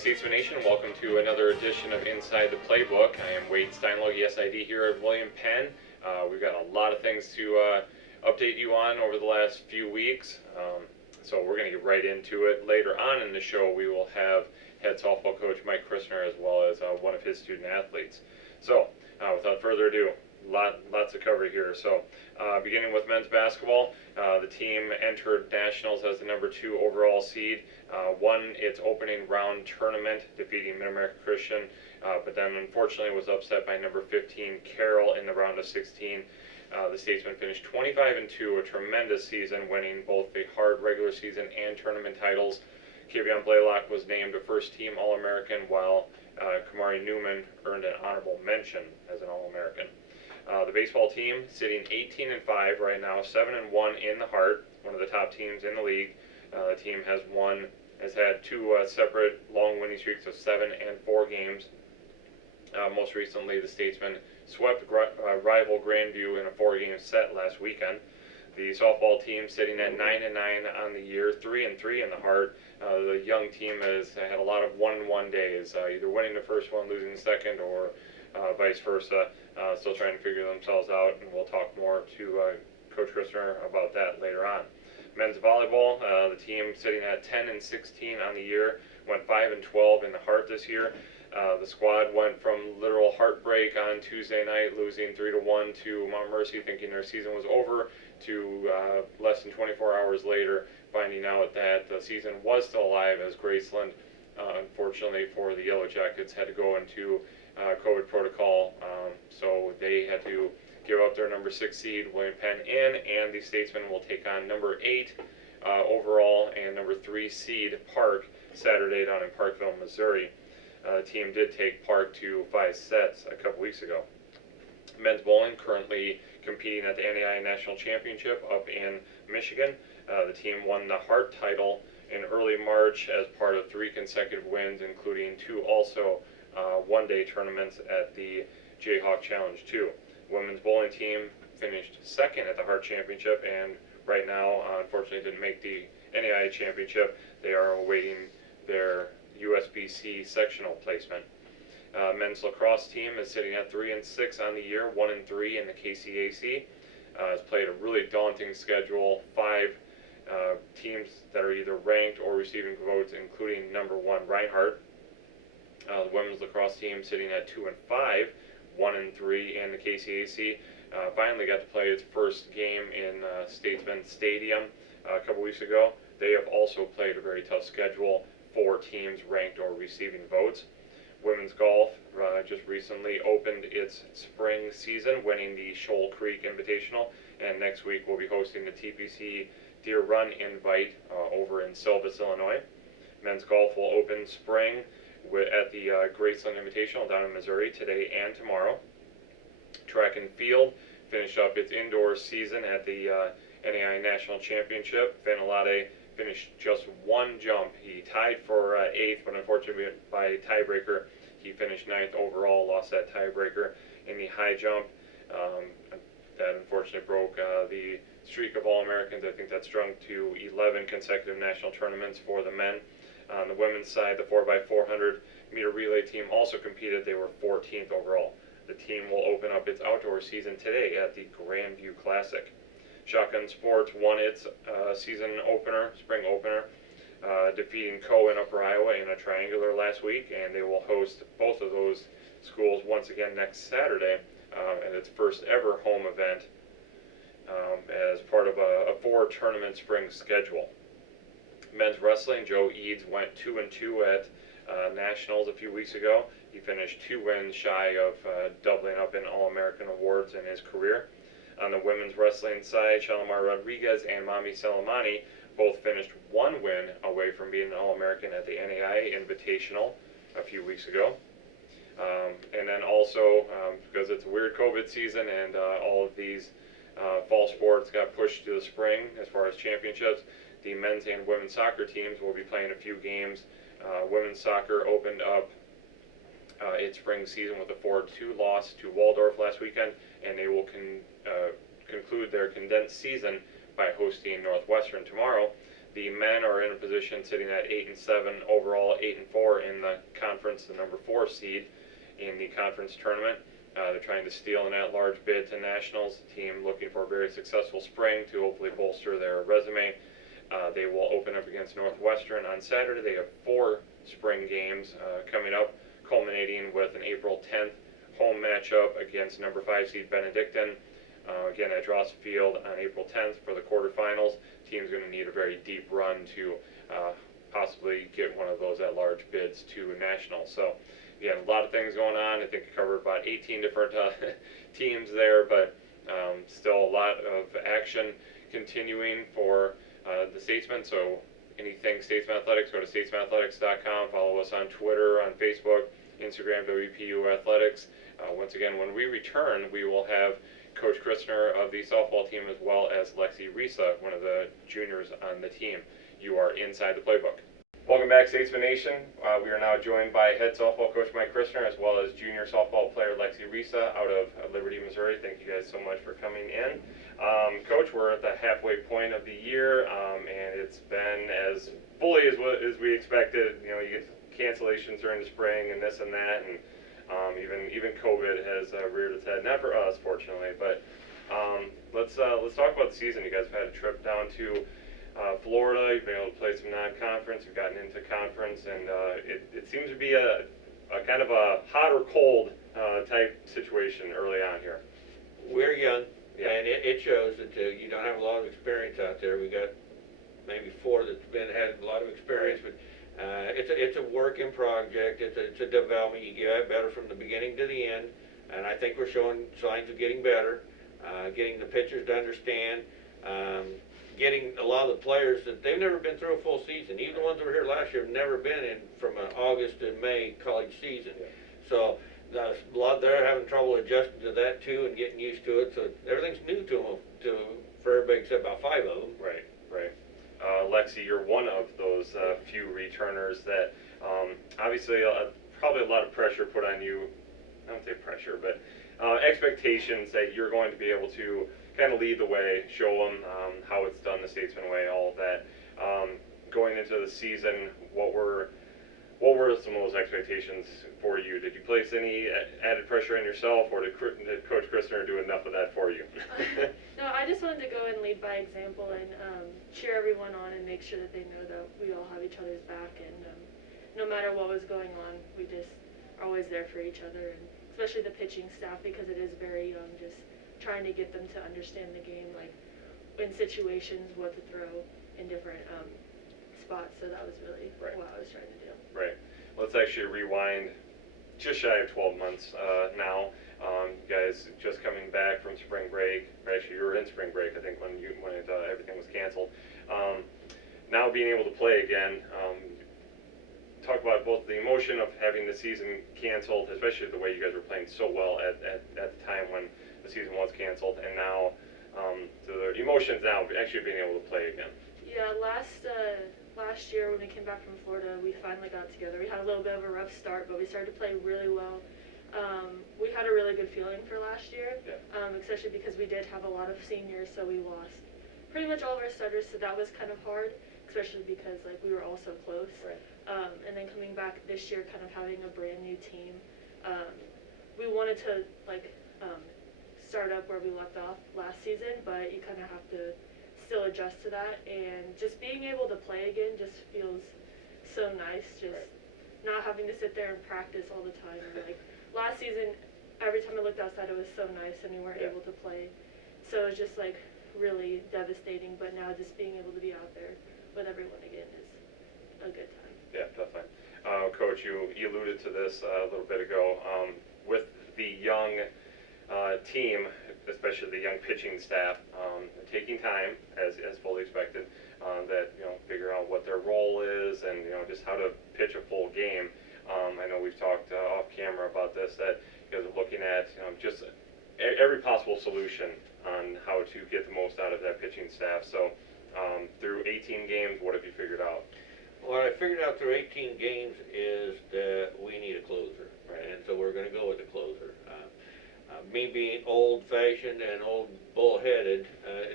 Statesman Nation, welcome to another edition of Inside the Playbook. I am Wade Steinlog, ESID here at William Penn. We've got a lot of things to update you on over the last few weeks, so we're going to get right into it. Later on in the show, we will have head softball coach Mike Christner as well as one of his student athletes. So, without further ado, lots to cover here. So, beginning with men's basketball, the team entered nationals as the number 2 overall seed, won its opening round tournament, defeating Mid-America Christian, but then unfortunately was upset by number 15 Carroll in the round of 16. The Statesmen finished 25-2, a tremendous season, winning both the hard regular season and tournament titles. Kevion Blaylock was named a first-team All-American, while Kamari Newman earned an honorable mention as an All-American. The baseball team sitting 18-5 right now, 7-1 in the Heart, one of the top teams in the league. The team has had 2 separate long winning streaks of 7 and 4 games. Most recently, the Statesmen swept rival Grandview in a 4-game set last weekend. The softball team sitting at 9-9 on the year, 3-3 in the Heart. The young team has had a lot of 1-1 days, either winning the first one, losing the second, or vice versa. Still trying to figure themselves out, and we'll talk more to Coach Christner about that later on. Men's volleyball, the team sitting at 10-16 on the year, went 5-12 in the Heart this year. The squad went from literal heartbreak on Tuesday night, losing 3-1 to Mount Mercy, thinking their season was over, to less than 24 hours later finding out that the season was still alive, as Graceland, unfortunately for the Yellow Jackets, had to go into COVID protocol, so they had to give up their number 6 seed, William Penn, and the Statesmen will take on number 8 overall and number 3 seed Park Saturday down in Parkville, Missouri. The team did take Park to 5 sets a couple weeks ago. Men's bowling currently competing at the NAIA National Championship up in Michigan. The team won the Heart title in early March as part of 3 consecutive wins, including 2 also one-day tournaments at the Jayhawk Challenge 2. Women's bowling team finished 2nd at the Heart Championship, and right now, unfortunately, didn't make the NAIA Championship. They are awaiting their USBC sectional placement. Men's lacrosse team is sitting at 3-6 on the year, 1-3 in the KCAC. Has played a really daunting schedule, 5 teams that are either ranked or receiving votes, including number 1 Reinhardt. The women's lacrosse team sitting at 2-5, 1-3 in the KCAC. Finally got to play its first game in Statesman Stadium a couple weeks ago. They have also played a very tough schedule, 4 teams ranked or receiving votes. Women's golf just recently opened its spring season, winning the Shoal Creek Invitational, and next week we'll be hosting the TPC Deer Run Invite over in Silvis, Illinois. Men's golf will open spring at the Graceland Invitational down in Missouri today and tomorrow. Track and field finished up its indoor season at the NAIA National Championship. Finn Alade finished just 1 jump. He tied for 8th, but unfortunately by tiebreaker, he finished 9th overall, lost that tiebreaker in the high jump. That unfortunately broke the streak of All-Americans. I think that strung to 11 consecutive national tournaments for the men. On the women's side, the 4x400 meter relay team also competed. They were 14th overall. The team will open up its outdoor season today at the Grandview Classic. Shotgun Sports won its season opener, spring opener, defeating Coe in Upper Iowa in a triangular last week, and they will host both of those schools once again next Saturday at its first ever home event as part of a 4-tournament spring schedule. Men's wrestling, Joe Eads went 2-2 at Nationals a few weeks ago. He finished 2 wins shy of doubling up in All-American awards in his career. On the women's wrestling side, Shalimar Rodriguez and Mami Salamani both finished 1 win away from being an All-American at the NAIA Invitational a few weeks ago. And then also, because it's a weird COVID season and all of these fall sports got pushed to the spring as far as championships, the men's and women's soccer teams will be playing a few games. Women's soccer opened up its spring season with a 4-2 loss to Waldorf last weekend, and they will conclude their condensed season by hosting Northwestern tomorrow. The men are in a position sitting at 8-7 overall, 8-4 in the conference, the number 4 seed in the conference tournament. They're trying to steal an at-large bid to nationals. The team looking for a very successful spring to hopefully bolster their resume. They will open up against Northwestern on Saturday. They have 4 spring games coming up, culminating with an April 10th home matchup against number 5 seed Benedictine. Again, at Dross Field on April 10th for the quarterfinals. Team's going to need a very deep run to possibly get one of those at-large bids to nationals. So, again, a lot of things going on. I think I covered about 18 different teams there, but still a lot of action continuing for the Statesmen. So, anything Statesman Athletics, go to statesmanathletics.com. Follow us on Twitter, on Facebook, Instagram, WPU Athletics. Once again, when we return, we will have Coach Christner of the softball team as well as Lexi Resa, one of the juniors on the team. You are inside the playbook. Welcome back, Statesman Nation. We are now joined by head softball coach Mike Christner as well as junior softball player Lexi Resa out of Liberty, Missouri. Thank you guys so much for coming in. Coach, we're at the halfway point of the year, and it's been as fully as we expected. You know, you get cancellations during the spring and this and that, and even COVID has reared its head. Not for us, fortunately, but let's talk about the season. You guys have had a trip down to Florida. You've been able to play some non-conference. You've gotten into conference, and it seems to be a kind of a hot or cold type situation early on here. We're young, yeah. and it shows that you don't have a lot of experience out there. We got maybe 4 that's had a lot of experience, but it's a working project. It's a development. You get better from the beginning to the end, and I think we're showing signs of getting better, getting the pitchers to understand, getting a lot of the players that they've never been through a full season. Even the ones that were here last year have never been in from an August to May college season. Yeah. So a lot they're having trouble adjusting to that too and getting used to it. So everything's new to them, for everybody except about 5 of them. Right. Lexi, you're one of those few returners that obviously probably a lot of pressure put on you. I don't say pressure, but expectations that you're going to be able to kind of lead the way, show them how it's done the Statesman way, all of that. Going into the season, what were some of those expectations for you? Did you place any added pressure on yourself, or did Coach Christner do enough of that for you? No, I just wanted to go and lead by example and cheer everyone on and make sure that they know that we all have each other's back, and no matter what was going on, we just are always there for each other, and especially the pitching staff, because it is very young, just trying to get them to understand the game, like in situations, what to throw in different spots. So that was really right. what I was trying to do. Right. Let's actually rewind just shy of 12 months now. You guys just coming back from spring break. Actually, you were in spring break, I think, when everything was canceled. Now being able to play again. Talk about both the emotion of having the season canceled, especially the way you guys were playing so well at the time when the season was canceled, and now the emotions now actually being able to play again. Yeah, last year when we came back from Florida, we finally got together. We had a little bit of a rough start, but we started to play really well. We had a really good feeling for last year, yeah. Especially because we did have a lot of seniors, so we lost pretty much all of our starters, so that was kind of hard, especially because like we were all so close. Right. And then coming back this year, kind of having a brand new team, we wanted to start up where we left off last season, but you kind of have to still adjust to that, and just being able to play again just feels so nice, just right. Not having to sit there and practice all the time. Like last season, every time I looked outside, it was so nice and we weren't yeah. able to play, so it was just like really devastating. But now just being able to be out there with everyone again is a good time. Yeah, definitely. Coach, you alluded to this a little bit ago. With the young team, especially the young pitching staff, taking time as fully expected, that figure out what their role is and just how to pitch a full game. I know we've talked off camera about this, that you guys are looking at just every possible solution on how to get the most out of that pitching staff. So through 18 games, what have you figured out? What I figured out through 18 games is that we need a closer, right? And so we're going to go with a closer. Me being old-fashioned and old bullheaded,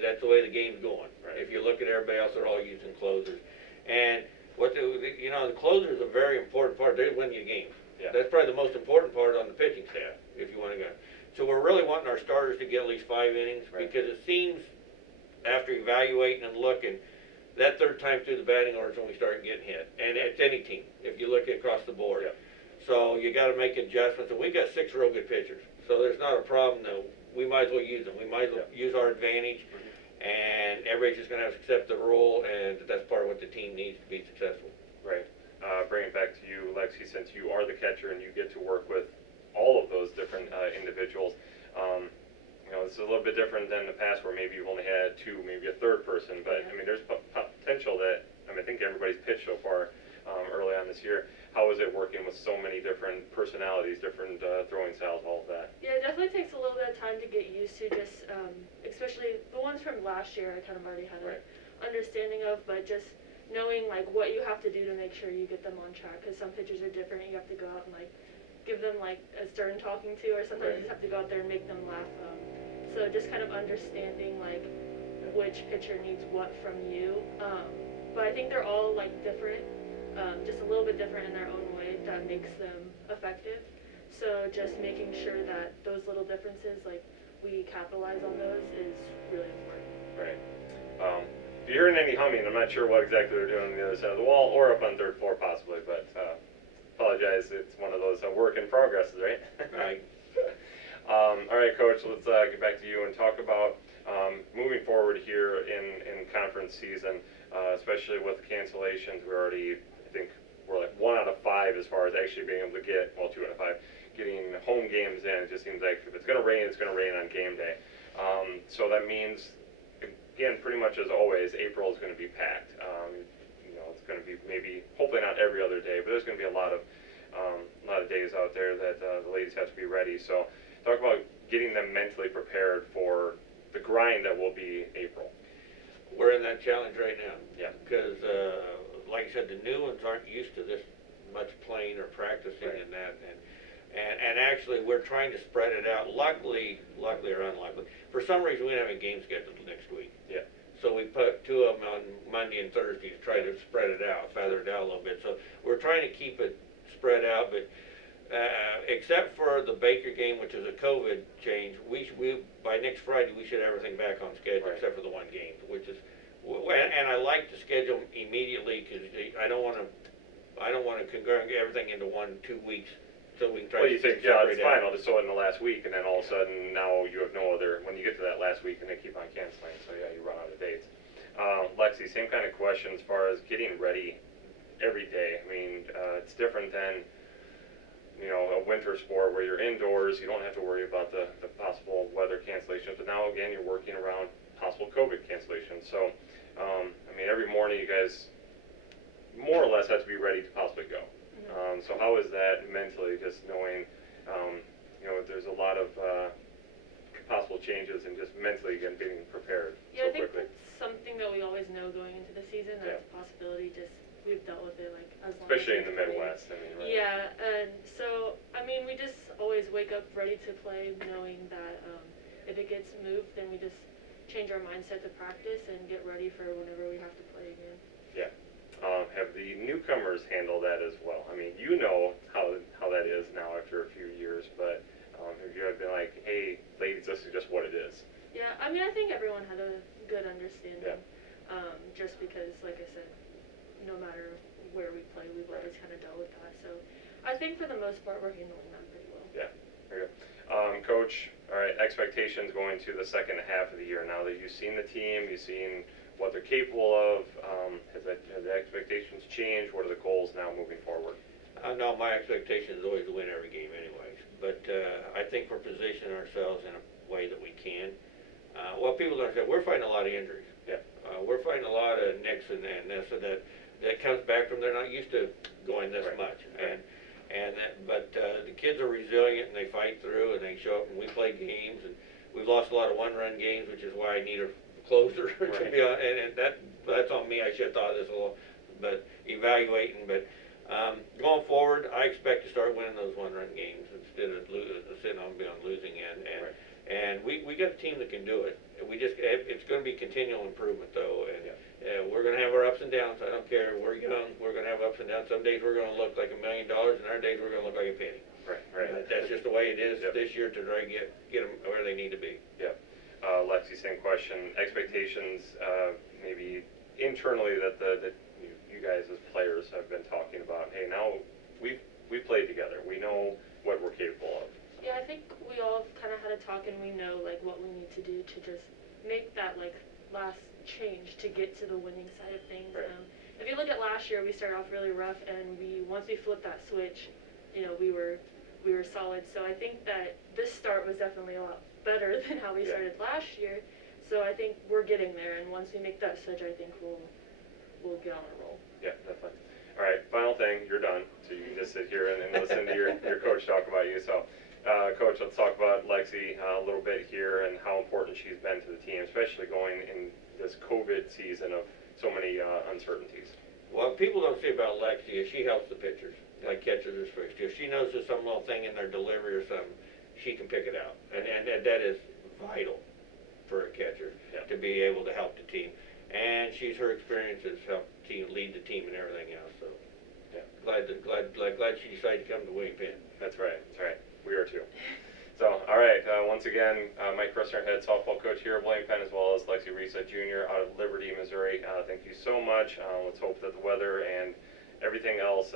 that's the way the game's going. Right. If you look at everybody else, they're all using closers. And the closer is a very important part. They win you games. Yeah. That's probably the most important part on the pitching staff, if you want to go. So we're really wanting our starters to get at least 5 innings, Right. because it seems, after evaluating and looking, that third time through the batting order is when we start getting hit. And it's any team, if you look across the board. Yeah. So you got to make adjustments. And we've got 6 real good pitchers. So there's not a problem, though. We might as well use them. We might as well use our advantage. And everybody's just going to have to accept the role, and that's part of what the team needs to be successful. Right. Bring it back to you, Lexi, since you are the catcher and you get to work with all of those different individuals. This is a little bit different than the past where maybe you've only had 2, maybe a third person. But, I mean, there's potential that, I think everybody's pitched so far early on this year. How is it working with so many different personalities, different throwing styles, all of that? Yeah, it definitely takes a little bit of time to get used to, just especially the ones from last year I kind of already had an understanding of, but just knowing like what you have to do to make sure you get them on track, because some pitchers are different. You have to go out and like give them like a stern talking to, or sometimes you just have to go out there and make them laugh. So just kind of understanding like which pitcher needs what from you. But I think they're all like different, just a little bit different in their own way that makes them effective. So just making sure that those little differences, like we capitalize on those, is really important. Right. If you're hearing any humming, I'm not sure what exactly they're doing on the other side of the wall or up on 3rd floor possibly, but apologize, it's one of those work in progress, right? Right. All right, Coach, let's get back to you and talk about moving forward here in conference season, especially with cancellations. We're already, I think, we're like 1 out of 5 as far as actually being able to get, well, 2 out of 5, getting home games in. It just seems like if it's going to rain, it's going to rain on game day. So that means, again, pretty much as always, April is going to be packed. It's going to be maybe, hopefully not every other day, but there's going to be a lot of days out there that the ladies have to be ready. So talk about getting them mentally prepared for the grind that will be April. We're in that challenge right now. Yeah. Because, like I said, the new ones aren't used to this much playing or practicing and that. And actually, we're trying to spread it out. Luckily or unluckily, for some reason, we don't have a game scheduled next week. Yeah. So we put 2 of them on Monday and Thursday to try to spread it out, feather it out a little bit. So we're trying to keep it spread out, but except for the Baker game, which is a COVID change, we by next Friday we should have everything back on schedule, except for the 1 game, which is. And I like to schedule them immediately, because I don't want to congregate everything into 1-2 weeks. So we can try. Well, you think, yeah, it's fine, out. I'll just throw it in the last week, and then all of a sudden now you have no other, when you get to that last week and they keep on canceling, so yeah, you run out of dates. Lexi, same kind of question as far as getting ready every day. I mean, it's different than, a winter sport where you're indoors, you don't have to worry about the possible weather cancellations, but now again, you're working around possible COVID cancellations. So, every morning you guys more or less have to be ready to possibly go. So how is that mentally, just knowing, there's a lot of possible changes and just mentally again being prepared Yeah, so I think quickly? that's something that we always know going into the season. That's a possibility. Just we've dealt with it like as long Especially as in the Midwest. Right? Yeah, and so we just always wake up ready to play, knowing that if it gets moved, then we just change our mindset to practice and get ready for whenever we have to play again. Yeah. Have the newcomers handled that as well? You know how that is now after a few years, but have you ever been like, hey, ladies, this is just what it is? Yeah, I think everyone had a good understanding. Just because, like I said, no matter where we play, we've always kind of dealt with that. So I think for the most part, we're handling that pretty well. Yeah, very good. Coach, all right, expectations going to the second half of the year. Now that you've seen the team, you've seen what they're capable of, have the expectations changed? What are the goals now moving forward? No, my expectation is always to win every game anyways. But I think we're positioning ourselves in a way that we can. What people don't say, we're fighting a lot of injuries. Yeah. We're fighting a lot of nicks and this and that comes back from they're not used to going this much. But the kids are resilient and they fight through and they show up and we play games and we've lost a lot of 1-run games, which is why I need a closer to be on, and that's on me. I should have thought of this a little, but evaluating. But going forward, I expect to start winning those 1-run games instead of sitting on being on losing end. And we got a team that can do it. It's going to be continual improvement though, and we're going to have our ups and downs. I don't care. We're young. We're going to have ups and downs. Some days we're going to look like $1 million, and other days we're going to look like a penny. Right. That's just the way it is this year to try to get them where they need to be. Yep. Lexi, same question. Expectations, maybe internally that you guys as players have been talking about. Hey, now we played together. We know what we're capable of. Yeah, I think we all kind of had a talk, and we know like what we need to do to just make that like last change to get to the winning side of things. Right. If you look at last year, we started off really rough, and once we flipped that switch, we were solid. So I think that this start was definitely a lot better than how we started last year. So I think we're getting there, and once we make that switch, I think we'll get on a roll. Yeah, definitely. All right, final thing, you're done. So you can just sit here and listen to your coach talk about you. So, Coach, let's talk about Lexi a little bit here and how important she's been to the team, especially going in this COVID season of so many uncertainties. Well, what people don't see about Lexi is she helps the pitchers, like catchers or first. If she knows there's some little thing in their delivery or something, she can pick it out, and that is vital for a catcher to be able to help the team. And her experiences help lead the team and everything else. So, glad she decided to come to William Penn. That's right. We are too. So, all right. Once again, Mike Christner, head softball coach here at William Penn, as well as Lexi Resa, junior, out of Liberty, Missouri. Thank you so much. Let's hope that the weather and everything else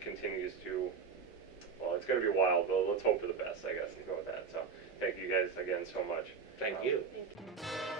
continues to. Well, it's going to be wild, but let's hope for the best, I guess, and go with that. So, thank you guys again so much. Thank you. Thank you.